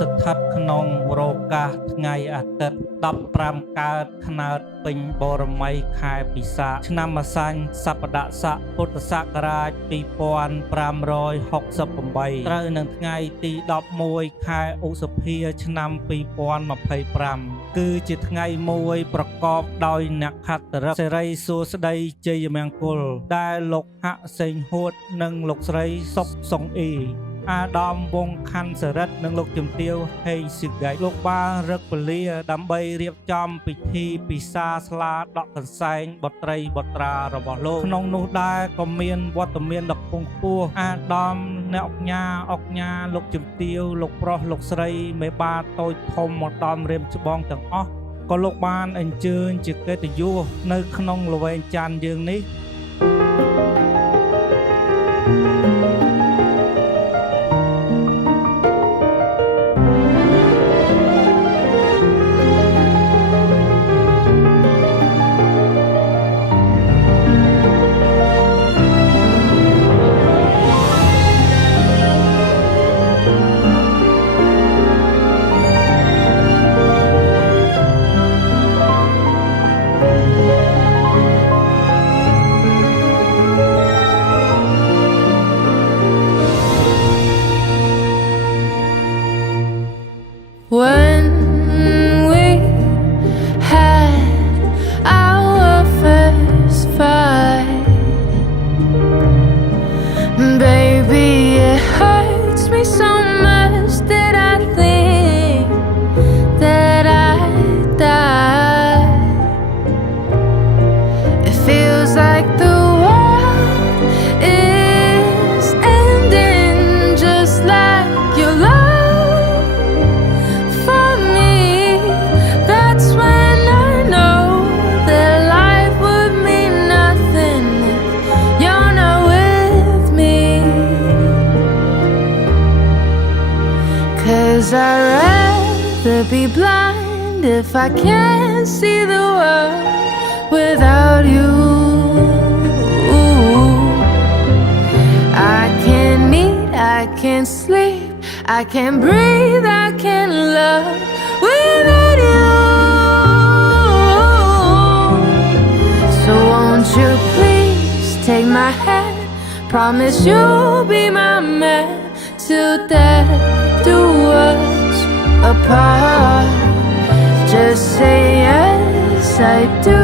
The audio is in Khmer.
ស្ថិតក្នុងរោកាសថ្ងៃអាទិត្យ15កើតខ្នើតពេញបរមីខែពិសាខឆ្នាំម្សាញ់សប្តាហ៍ស័កពុទ្ធសករាជ2568ត្រូវនឹងថ្ងៃទី11ខែឧសភាឆ្នាំ2025គឺជាថ្ងៃមួយប្រកបដោយនក្ខត្តរសិរីសួស្តីជ័យមង្គលដែលលោកហៈសេងហួតនិងលោកស្រីសុកសុងអ៊ីអាដាមវងខណ្ឌសរិទ្ធនិងលោកជំទាវហេងស៊ីហ្គៃលោកបានរឹកពលាដើម្បីរៀបចំពិធីពិសាស្លាដកកន្សែងបុត្រីបុត្រារបស់លោកក្នុងនោះដែរក៏មានវត្តមានដ៏ខ្ពង់ខ្ពស់អាដាមអ្នកអុកញ៉ាលោកជំទាវលោកប្រុសលោកស្រីមេបាតូចធំមកដំរៀមច្បងទាំងអស់ក៏លោកបានអញ្ជើញជាកិត្តិយសនៅក្នុងល្វែងច័ន្ទយើងនេះWhen we had our first fight, baby, it hurts me so much that I think that I died. It feels like the world is ending, just like your love. Cause I'd rather be blind if I can't see the world without you. I can't eat, I can't sleep, I can't breathe, I can't love without you. So won't you please take my hand, promise you'll be my man till death do us apart. Just say yes, I do.